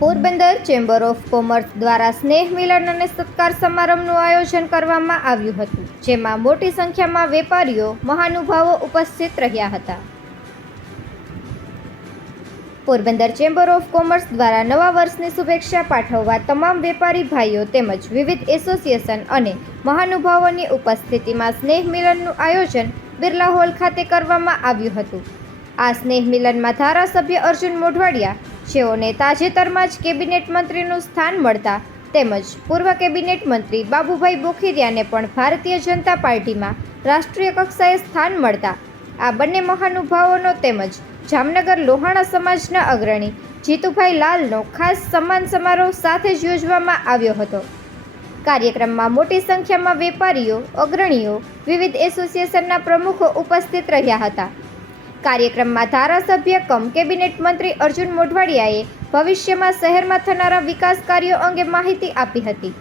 Porbandar chamber of commerce દ્વારા સ્નેહ મિલન અને સત્કાર સમારંભનું આયોજન કરવામાં આવ્યું હતું, જેમાં મોટી સંખ્યામાં વેપારીઓ, મહાનુભાવો ઉપસ્થિત રહ્યા હતા. પોરબંદર ચેમ્બર ઓફ કોમર્સ દ્વારા નવા વર્ષની શુભેચ્છા પાઠવવા તમામ વેપારી ભાઈઓ તેમજ વિવિધ એસોસિએશન અને મહાનુભાવોની ઉપસ્થિતિમાં સ્નેહ મિલનનું આયોજન બિરલા હોલ ખાતે કરવામાં આવ્યું હતું. આ સ્નેહ મિલનમાં ધારાસભ્ય અર્જુન મોઢવાડિયા જેઓને તાજેતરમાં જ કેબિનેટ મંત્રીનું સ્થાન મળતા તેમજ પૂર્વ કેબિનેટ મંત્રી બાબુભાઈ બોખીરિયાને પણ ભારતીય જનતા પાર્ટીમાં રાષ્ટ્રીય કક્ષાએ સ્થાન મળતા આ બંને મહાનુભાવોનો તેમજ જામનગર લોહાણા સમાજના અગ્રણી જીતુભાઈ લાલનો ખાસ સન્માન સમારોહ સાથે જ યોજવામાં આવ્યો હતો. કાર્યક્રમમાં મોટી સંખ્યામાં વેપારીઓ, અગ્રણીઓ, વિવિધ એસોસિએશનના પ્રમુખો ઉપસ્થિત રહ્યા હતા. કાર્યક્રમમાં ધારાસભ્ય, કમ કેબિનેટ મંત્રી અર્જુન મોઢવાડિયાએ ભવિષ્યમાં શહેરમાં થનારા વિકાસ કાર્યો અંગે માહિતી આપી હતી.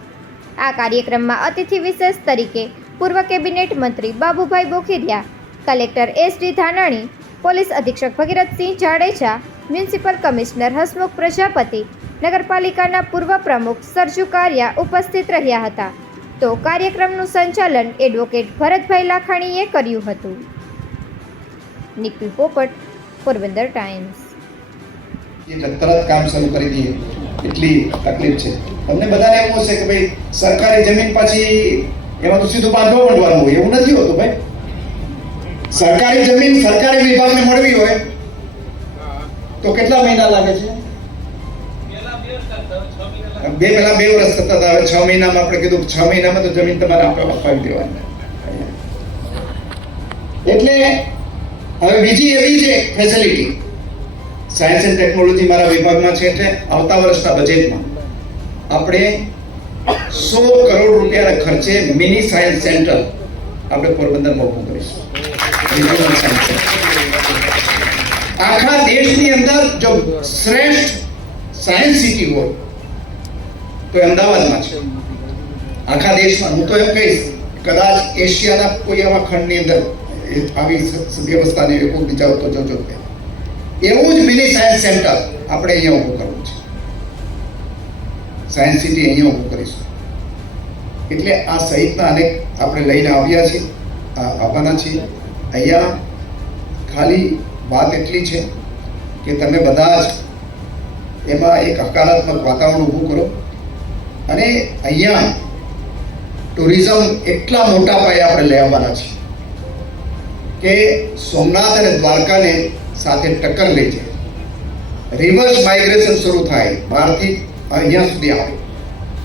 આ કાર્યક્રમમાં અતિથિ વિશેષ તરીકે પૂર્વ કેબિનેટ મંત્રી Babubhai Bokhiria, collector S D Dhanani, police અધિક્ષક ભગીરથસિંહ જાડેજા, મ્યુનિસિપલ કમિશનર હસમુખ પ્રજાપતિ, નગરપાલિકાના પૂર્વ પ્રમુખ સરજુ કારિયા ઉપસ્થિત રહ્યા હતા. તો કાર્યક્રમનું સંચાલન એડવોકેટ ભરતભાઈ લાખાણીએ કર્યું હતું. નિખિલ પોપટ પોરબંદર ટાઈમ્સ. તરત કામ શરૂ કરી દઈએ એટલી તકલીફ છે. તમને બધાને એવું હશે કે ભાઈ, સરકારી જમીન પાછી એમાં તો સીધું બાંધવા માંડવાનું હોય. એવું નથી હોતું ભાઈ. સરકારી જમીન સરકારી વિભાગને મળવી હોય તો કેટલા મહિના લાગે છે? બે પેલા બે વર્ષ થતા હતા. હવે છ મહિનામાં આપણે કીધું છ મહિનામાં તો જમીન તમારે આપણે અપાવી દેવાની. એટલે હવે બીજી એવી છે ફેસિલિટી સાયન્સ એન્ડ ટેકનોલોજી મારા વિભાગમાં છે એટલે આવતા વર્ષના બજેટમાં આપણે સો કરોડ રૂપિયાના ખર્ચે મિની સાયન્સ સેન્ટર આપણે પોરબંદરમાં ઊભું કરીશું. આખા દેશની અંદર જો શ્રેષ્ઠ સાયન્સ સિટી હોય, તો અમદાવાદમાં છે. આખા દેશમાં. હું તો એમ કહીશ, કદાચ એશિયાના કોઈ એવા ખંડની અંદર આવી વ્યવસ્થાને કોઈ બીજા તો જોજો એવું જ મિની સાયન્સ સેન્ટર આપણે અહીંયા ઊભું કરવું છે. સાયન્સ સિટી અહીંયા ઊભું કરીશું. એટલે આ સહિતના અનેક આપણે લઈને આવ્યા છીએ. આવવાના છીએ. અહીંયા ખાલી વાત એટલી છે કે તમે બધા જ એમાં એક હકારાત્મક વાતાવરણ ઊભું કરો. અને અહીંયા ટુરિઝમ એટલા મોટા પાયે આપણે લઈ આવવાના છીએ. કે સોમનાથ અને દ્વારકાને સાથે ટક્કર લે છે રિવર્સ માઇગ્રેશન શરૂ થાય, બહારથી અહીંયા સુધી આવે.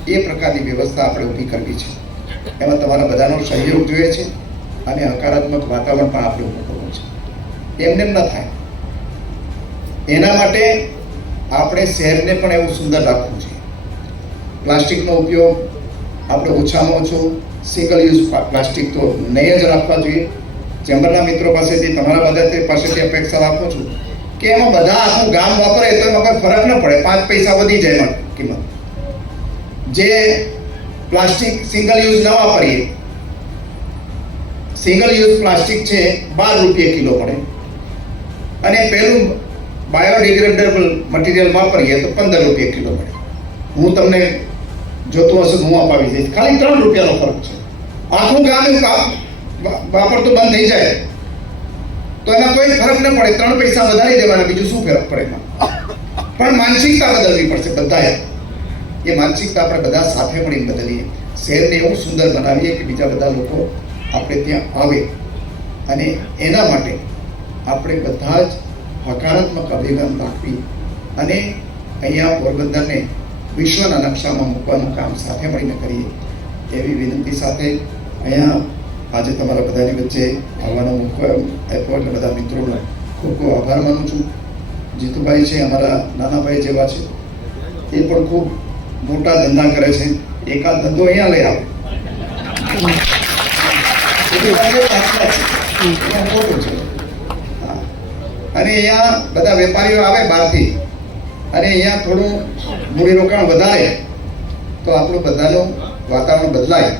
એ પ્રકારની વ્યવસ્થા આપણે ઊભી કરવી છે. એમાં તમારા બધાનો સહયોગ જોઈએ છે અને હકારાત્મક વાતાવરણ પણ આપણે ઊભું કરવું છે. એમને ન થાય. એના માટે આપણે શહેરને પણ એવું સુંદર રાખવું છે. પ્લાસ્ટિકનો ઉપયોગ આપણે ઓછામાં ઓછો સિંગલ યુઝ પ્લાસ્ટિક તો નહીં જ રાખવા જોઈએ. ચેમ્બરના મિત્રો પાસેથી, તમારા બધા પાસેથી અપેક્ષા રાખું છું કે એમાં બધા આખું ગામ વાપરે તો એમાં કોઈ ફરક ન પડે. પાંચ પૈસા વધી જાય એમાં કિંમત. જે પ્લાસ્ટિક સિંગલ યુઝ ન વાપરીએ સિંગલ યુઝ પ્લાસ્ટિક છે, બાર રૂપિયા કિલો પડે. અને પેલું બાયોડિગ્રેડેબલ મટીરિયલ વાપરીએ તો પંદર રૂપિયા કિલો પડે. હું તમને જોતું હશે હું અપાવી દઈશ. ખાલી ત્રણ રૂપિયાનો ફરક છે. આખું ગામ એવું વાપરતું બંધ થઈ જાય. તો એના કોઈ ફરક ન પડે. ત્રણ પૈસા વધારી દેવાના, બીજું શું ફરક પડે પણ માનસિકતા બદલવી પડશે બધાએ. એ માનસિકતા આપણે બધા સાથે મળીને બદલીએ. શહેરને એવું સુંદર બનાવીએ કે બીજા બધા લોકો આપણે ત્યાં આવે. અને એના માટે આપણે બધા જ હકારાત્મક અભિગમ રાખવી અને અહીંયા પોરબંદરને વિશ્વના નકશામાં મૂકવાનું કામ સાથે મળીને કરીએ. એવી વિનંતી સાથે અહીંયા આજે તમારા બધાની વચ્ચે આવવાનો મોકો આપ્યો એટલે બધા મિત્રોનો ખૂબ ખૂબ આભાર માનું છું. જીતુભાઈ છે અમારા નાનાભાઈ જેવા છે. એ પણ ખૂબ મોટા ધંધા કરે છે. એકાદ ધંધો અહીંયા લઈ આવે. અને અહીંયા બધા વેપારીઓ આવે બહારથી. અને અહીંયા થોડું મૂડીરોકાણ વધારે. તો આપણું બધાનું વાતાવરણ બદલાય.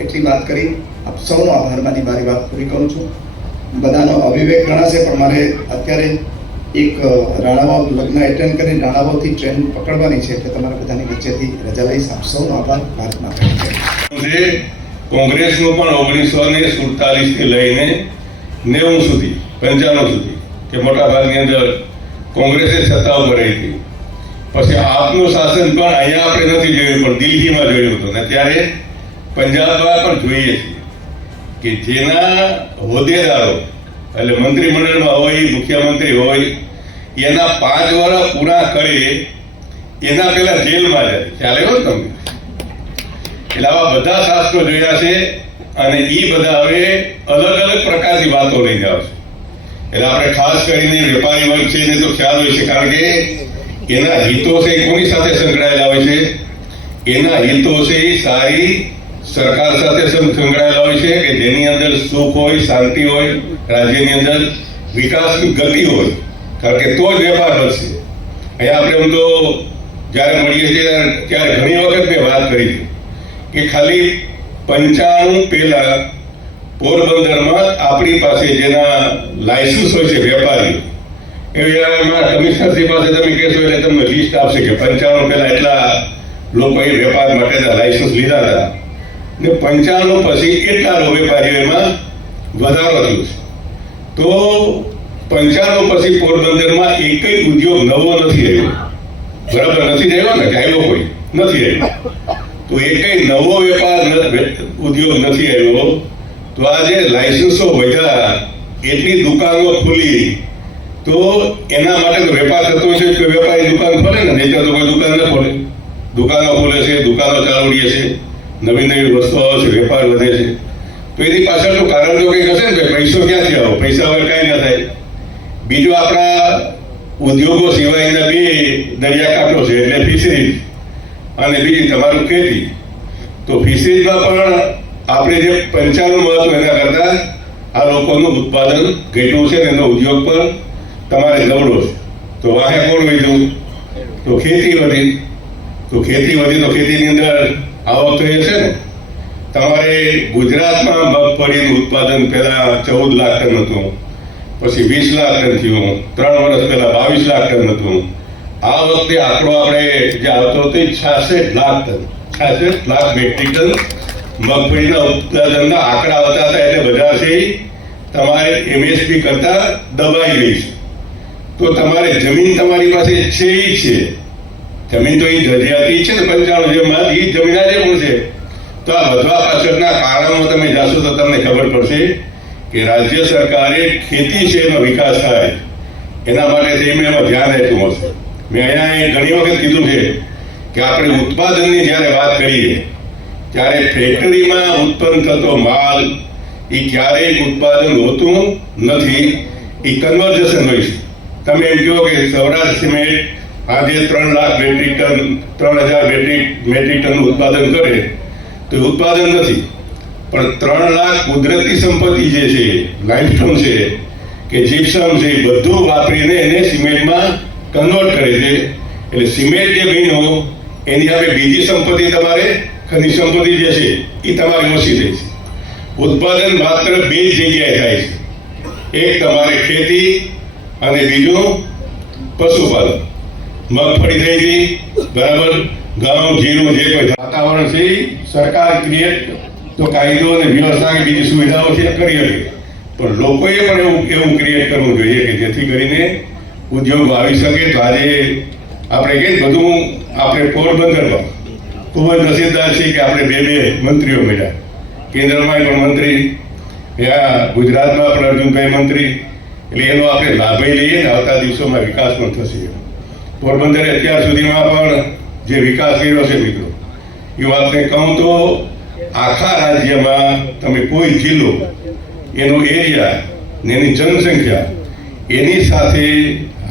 એટલી વાત કરી. આપ સૌનો આભાર માની મારી વાત પૂરી કરું છું. બધાનો અવિવેક ગણાશે, પણ મારે અત્યારે એક રાણાવાવ લગ્ન એટેન્ડ કરીને રાણાવાવથી ટ્રેન પકડવાની છે, એટલે તમારા બધાની વચ્ચેથી રજા લઈશ. આપ સૌનો આભાર. ભારતમાં કોંગ્રેસનું પણ ઓગણીસો ને સુડતાલીસથી લઈને નેવું સુધી, પંચાણું સુધી કે મોટા ભાગની અંદર કોંગ્રેસે સત્તા ઉપર રહી હતી. પછી આપનું શાસન પણ અહીંયા આપણે નથી જોયું, પણ દિલ્હીમાં જોયું હતું. ને ત્યારે પંજાબમાં પણ જોઈએ છીએ કે જેના હોદ્દેદારો એટલે મંત્રીમંડળમાં હોય, મુખ્યમંત્રી હોય, એના પાંચ વર્ષ પૂરા કરે, એના પહેલા જેલમાં જાય. ખ્યાલ આવ્યો તમને? એટલે આવા બધા શાસ્ત્રો જોયા છે અને એ બધા હવે અલગ અલગ પ્રકારની વાતો લઈને આવશે એટલે આપણે ખાસ કરીને વેપારી વર્ગ છે એને તો ખ્યાલ હોય છે, કારણ કે એના હિતો છે કોની સાથે સંકળાયેલા હોય છે? એના હિતો છે સારી સરકાર સાથે સંકળાયેલા હોય છે કે જેની અંદર સુખ હોય, શાંતિ હોય, રાજ્યની અંદર વિકાસની ગતિ હોય, કારણ કે તો જ વેપાર વધશે અહીંયા આપણે એમ તો જ્યારે મળીએ છીએ ત્યારે ઘણી વખત મેં વાત કરી કે ખાલી પંચાણું પહેલા પોરબંદરમાં આપણી પાસે જેના લાયસન્સ હોય છે વેપારી એમાં કમિશનરશ્રી પાસે તમે કહેશો એટલે તમને લિસ્ટ આપશે કે પંચાણું પહેલા એટલા લોકોએ વેપાર માટેના લાયસન્સ લીધા હતા. ને પંચાણું પછી એટલા વેપારીઓ એમાં વધારો થયો છે. તો પંચાણું પછી પોરબંદરમાં એકય ઉદ્યોગ નવો નથી આવ્યો બરાબર નથી રહ્યો ને? આવ્યો કોઈ નથી આવ્યો તો એકય નવો વેપાર ઉદ્યોગ નથી આવ્યો. તો આ જે લાયસન્સો વધ્યા, એટલી દુકાનો ખુલી. તો એના માટે તો વેપાર થતો છે કે વેપારી દુકાન ખોલે ને? નહીં તો કોઈ દુકાન ન ખોલે. દુકાનો ખોલે છે, દુકાનો ચાલુ છે. નવી નવી વસ્તુઓ છે, વેપાર વધે છે. તો એની પાછળનું કારણ જો કંઈક હશે ને કે પૈસો ક્યાંથી આવો? પૈસા વગર કાંઈ ના થાય. બીજું આપણા ઉદ્યોગો સિવાયના બે દરિયાકાંઠો છે, એટલે ફિશરીઝ અને બીજી તમારું ખેતી. તો ફિશરીઝમાં પણ આપણે જે પંચાણું મહત્વ એના કરતાં આ લોકોનું ઉત્પાદન ઘટ્યું છે એનો ઉદ્યોગ પણ તમારે નબળો છે. તો વાહે કોણ વધ્યું? તો ખેતી વધી. તો ખેતી વધી તો ખેતીની અંદર આવક થઈ છે ને. તમારે ગુજરાતમાં મગફળીનું ઉત્પાદન પહેલા ચૌદ લાખ ટન હતું, પછી વીસ લાખ ટન થયું, ત્રણ વર્ષ પહેલા બાવીસ લાખ ટન હતું. આ વખતે આંકડો આપણે જે આવતો હતો છાસઠ લાખ ટન, છાસઠ લાખ મેટ્રિક ટન મગફળીના ઉત્પાદનના આંકડા આવતા હતા એટલે બધા છે તમારે એમએસપી કરતા દબાઈ ગઈ છે. તો તમારે જમીન તમારી પાસે છે છે. જમીન તો એ હતી છે ને, પંચાણું જેમાં એ જમીન આજે પણ છે. તો આ વધવા પાછળના કારણો તમે જાશો તો તમને ખબર પડશે કે રાજ્ય સરકારે ખેતી છે એનો વિકાસ થાય, એના માટે થઈને એમાં ધ્યાન રહેતું હશે મેં અહીંયા ઘણી વખત કીધું છે કે આપણે ઉત્પાદનની જ્યારે વાત કરીએ, ત્યારે ફેક્ટરીમાં ઉત્પન્ન થતો માલ એ ક્યારેય ઉત્પાદન હોતું નથી એ કન્વર્જેશન હોય છે. તમે એમ કહો કે સૌરાષ્ટ્ર સિમેન્ટ આજે ત્રણ લાખ મેટ્રિક ટન, ત્રણ હજાર મેટ્રિક મેટ્રિક ટનનું ઉત્પાદન કરે, તો ઉત્પાદન નથી. પણ ત્રણ લાખ કુદરતી સંપત્તિ જે છે લાઇમસ્ટોન છે, કે જીપ્સમ છે બધું વાપરીને એને સિમેન્ટમાં કન્વર્ટ કરે છે. એટલે સિમેન્ટ જે બન્યો એની સામે બીજી સંપત્તિ તમારે, ખનિજ સંપત્તિ જે છે એ તમારી ઓછી થઈ છે. ઉત્પાદન માત્ર બે જગ્યાએ થાય છે. એક તમારે ખેતી અને બીજું પશુપાલન. મગફળી થઈ હતી. બરાબર? ઘઉં જીરું જે કોઈ વાતાવરણ છે, સરકાર ક્રિએટ તો કાયદો અને વ્યવસ્થા કે બીજી સુવિધાઓ છે, કરી હતી પણ લોકોએ પણ એવું એવું ક્રિએટ કરવું જોઈએ કે જેથી કરીને ઉદ્યોગ આવી શકે. તો આજે આપણે કે બધું આપણે પોરબંદરમાં ખૂબ જ નસીબદાર છીએ કે આપણે બે બે મંત્રીઓ મળ્યા. કેન્દ્રમાં પણ મંત્રી ત્યાં ગુજરાતમાં પણ અર્જુનભાઈ મંત્રી. એટલે એનો આપણે લાભ લઈએ ને આવતા દિવસોમાં વિકાસ પણ થશે. પોરબંદરે અત્યાર સુધીમાં પણ જે વિકાસ કર્યો છે મિત્રો, એ વાતને કહું તો આખા રાજ્યમાં તમે કોઈ જિલ્લો, એનો એરિયા ને એની જનસંખ્યા, એની સાથે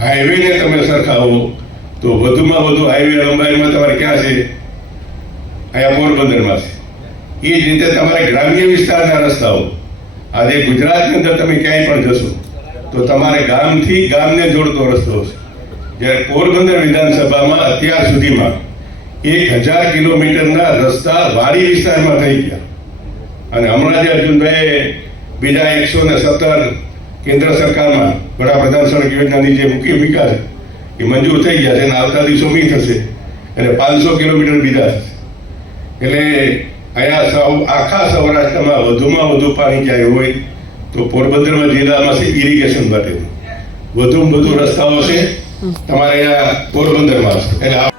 હાઈવેને તમે સરખાવો, તો વધુમાં વધુ હાઈવે લંબાઈમાં તમારે ક્યાં છે? અહીંયા પોરબંદરમાં છે. એ જ રીતે તમારે ગ્રામ્ય વિસ્તારના રસ્તાઓ, આજે ગુજરાતની અંદર તમે ક્યાંય પણ જશો, તો તમારે ગામથી ગામને જોડતો રસ્તો હશે. જ્યારે પોરબંદર વિધાનસભામાં અત્યાર સુધીમાં એક હજાર કિલોમીટરના રસ્તા વાડી વિસ્તારમાં થઈ ગયા. અને હમણાં જે અર્જુનભાઈ બીજા એકસો ને સત્તર કેન્દ્ર સરકારમાં વડાપ્રધાન સડક યોજનાની જે મુખ્ય વિકાસ એ મંજૂર થઈ ગયા છે અને આવતા દિવસો બી થશે. એટલે પાંચસો કિલોમીટર બીજા થશે. એટલે અહીંયા સૌ, આખા સૌરાષ્ટ્રમાં વધુમાં વધુ પાણી ક્યાંય હોય તો પોરબંદરમાં જિલ્લામાં છે ઇરિગેશન માટે. વધુમાં વધુ રસ્તાઓ છે તમારે અહીંયા પોરબંદરમાં એટલે